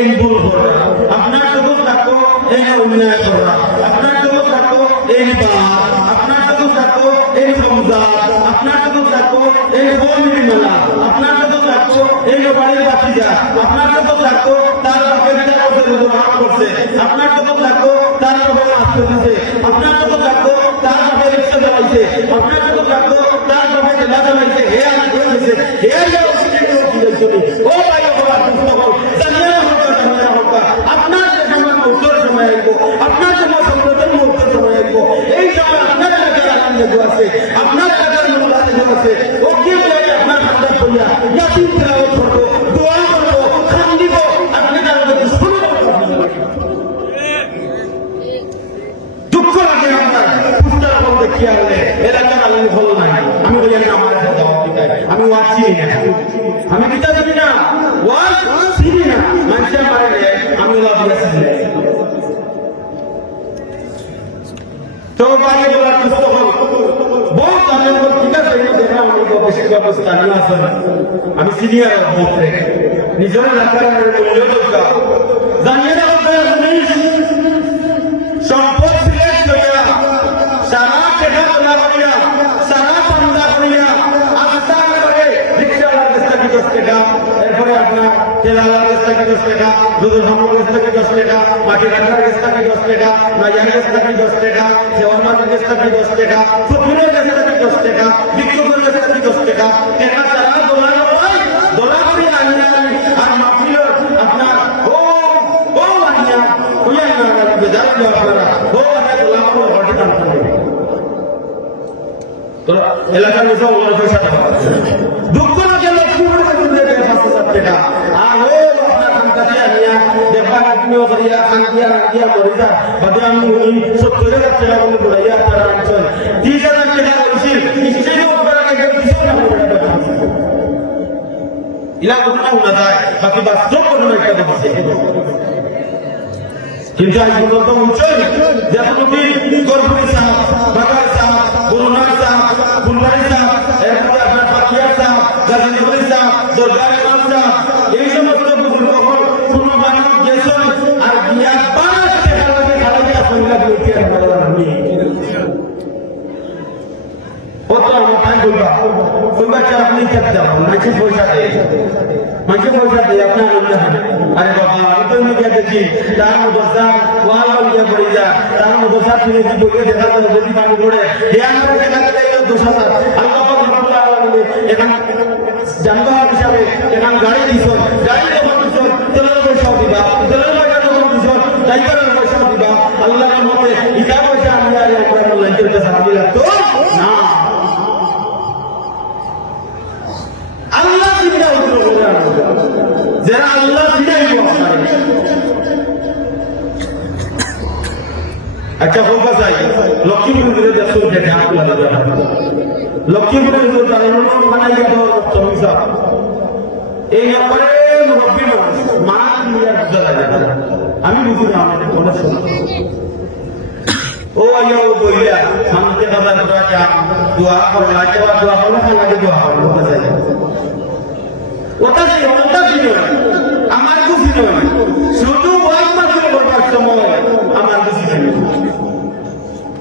এই ভুল করা, আপনার চোখ থাকো এই অন্যায় করা, আপনার চোখ থাকো এই বাদ, আপনার চোখ থাকো এই রমজান, আপনার চোখ থাকো এই বন্ধি মেলা, আপনার চোখ থাকো এই বাড়ির বাতিজা, আপনার চোখ থাকো তার বাপেরটা করছে, আপনার চোখ থাকো তার বাবা মাছ করতেছে, আপনার চোখ থাকো তার বাপে রিক্সা চালাইছে, আপনার চোখ থাকো তার বাপে জেলা চালাইছে, হে আমি করেছে হে ও ভাই আপনার সময় উত্তর সময় আসবো, আপনার সময় সম্প্রদান উত্তর সময় আসবো, এই সময় আপনার এলাকার আনন্দ আছে, আপনার এলাকার মূল্যায়ন আছে, ও কি বলে আপনার সন্তান করিয়া ইয়াসিন তেলাওয়াত করবো, দোয়া করবো, খান দিব, আপনি তার মধ্যে শুনুন। দুঃখ লাগে আপনার পুস্তক বলতে কি হলে এলাকার আনন্দ হলো নাই, আমি বলি আমার আমি ওয়াজ চিনি না, আমি কিতাব চিনি না, ওয়াজ চিনি না, মানুষের মারে আমি লাভ দিয়েছি। তো বাইরে বলার পুস্তক বহুত জানেন ঠিক আছে, দেখলাম বেশি ব্যবস্থা নিয়ে আসেন, আমি সিনিয়র বহুত নিজের এলাকার মূল্য দরকার জানিয়ে দেওয়া সম্পদ সিলেক্ট করিয়া সারা টাকা তোলা করিয়া সারা চান্দা করিয়া আস্থা করে রিক্সাওয়ালার কাছ থেকে 10 টাকা, এরপরে আপনার ঠেলাওয়ালার কাছ থেকে 10 টাকা, দুধের সামনের কাছ থেকে 10 টাকা, মাটি কাটার কাছ থেকে 10 টাকা, নাইয়ার কাছ থেকে 10 টাকা, সেওয়ার কাছ থেকে 10 টাকা, ফকিরের কাছ থেকে 10 টাকা, ভিক্ষুকের কাছ থেকে 10 টাকা, টাকা সারা দোলা হয় দোলা করে আনিয়া আর মাফিলের আপনার ও আনিয়া ওই না বেজার আপনারা ও আনিয়া দোলা করে হটে টানতে তো এলাকার বিষয় অন্য পয়সা টাকা দুঃখ লাগে লক্ষ্মীপুর টাকা আর ও আপনার কাছে আনিয়া দেখা কিনেও করিয়া খান্দিয়া রাখিয়া মরিয়া বাদে আমি 70,000 টাকা বলে ঘুরাইয়া তারা আনছেন 30,000 টাকা বলছিল নিশ্চয়ই উপরে গেছে কিছু না ইলা ঘটনা উনা যায় বাকি বাস্তব ঘটনা একটা দেখছে কিন্তু আজ পর্যন্ত উঞ্চই যখন কর্পোরেট সাহেব বাগার সাহেব গুরুনাথ সাহেব ফুলবাড়ি সাহেব এরপরে আপনার পাকিয়ার সাহেব গাজীপুরের সাহেব দরগার ইমাম সাহেব এই সমস্ত কখন কোনো মানুষ গেছেন আর গিয়া 5 টাকা লাগে খালি আসলে দিতে কত আমার টাইম বলবা আপনি কেটে যাবেন মাঝে পয়সা দেয় আপনার আরে বাবা আমি তো নিয়ে দেখি তার মদরসা ওয়াল বানিয়ে পড়ে যায়, তার মদরসা শুনে কি বলে দেখা যাবে যদি পানি পড়ে হে আমরা দেখা গেলে 10,000 আল্লাহ রব্বুল আলামিন এখান যানবাহন হিসাবে এখান গাড়ি দিছ, গাড়ি যখন দিছ তেলের পয়সা দিবা, তেলের পয়সা যখন দিছ ড্রাইভারের পয়সা দিবা, আল্লাহর মতে ইটা পয়সা আমি আর আমরা লাইটের কাছে আমি লাগতো না। আল্লাহ চিন্তা করে যারা আল্লাহ চিন্তাই একটা বলতে চাই লক্ষ্মীপুরের দেখুন যেটা লক্ষ্মীপুরের বানাইয়া এই ব্যাপারে মুরব্বী মানুষ আমি বুঝি না আমাদের ও আইয়া ও বইয়া মানুষকে কথা করা দোয়া করো লাগে বা দোয়া করো লাগে দোয়া করো বলতে চাই ওটা আমার খুশি নয় শুধু ওয়াজ মাসের করবার সময় আমার খুশি নেই,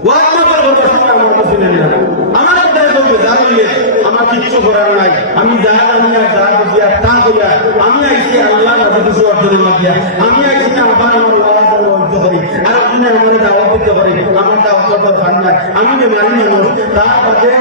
ওয়াজ মাসের করবার সময় আমার খুশি নেই না, আমার জানলে আমার কিচ্ছু করার নাই, আমি যা জানি আর যা বুঝি আর তা করি আমি আইসি আল্লাহ কিছু অর্জনের মাধ্যমে আমি আইসি না আবার আমার ওয়াজ অর্জন করি আর আপনি আমার দাওয়া করতে পারি আমার দাওয়া করতে পারেন না, আমি মানি মানুষ তার বাদে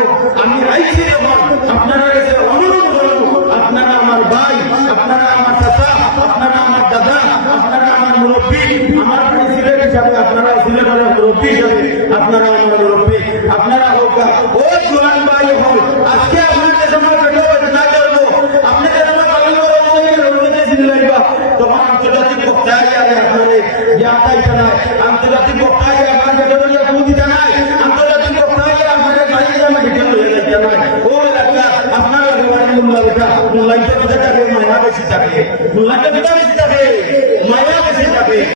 আমি আইসি যখন আপনারা কাছে অনুরোধ করবো আপনারা আমার ভাই, আপনারা আমার চাচা, আপনারা আমার দাদা, আপনারা আমার মুরব্বী, আমার সিলেট হিসাবে আপনারা সিলেটের মুরব্বী হিসাবে আপনারা আমার মুরব্বী, আপনারা হোক ও জোয়ান ভাই হল আজকে আপনাদের সময় না করবো আপনাদের আমার পালন করা তখন আন্তর্জাতিক বক্তায় আপনার ইয়াটাই জানায় আন্তর্জাতিক বক্তায় আপনার বেতনিয়া বুঝি জানায় আন্তর্জাতিক বক্তায় আপনাদের গাড়ি জানা ডিটেল হয়ে যায় জানায় ও এলাকা আপনার মূল্যায়িত থাকে মায়া বেশি থাকে, মূল্যায়িত বেশি থাকে মায়া বেশি থাকে।